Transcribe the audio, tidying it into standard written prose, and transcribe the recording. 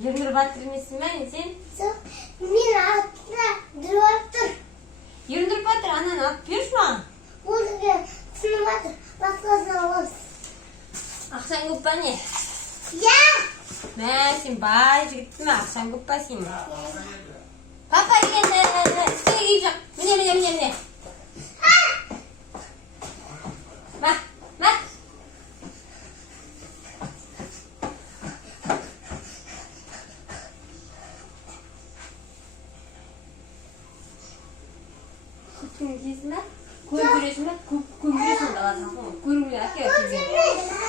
Ернұрбатыр емессің бе сен? Мен атына жүріп тұр. Ернұрбатыр, ананы алып берші маған. Олығы түсініп жатыр. Басқасын аламыз. Ақшаң көп па не? Я! Мә, сен бай жігітті ме? Ақшаң көп па сен? Папа келді. Істеге киіп жақ. Міне. Ма. Күткің дейсің бе? Көріп жүресің бе? Көріп жүресің бе? Көріп жүресің бе?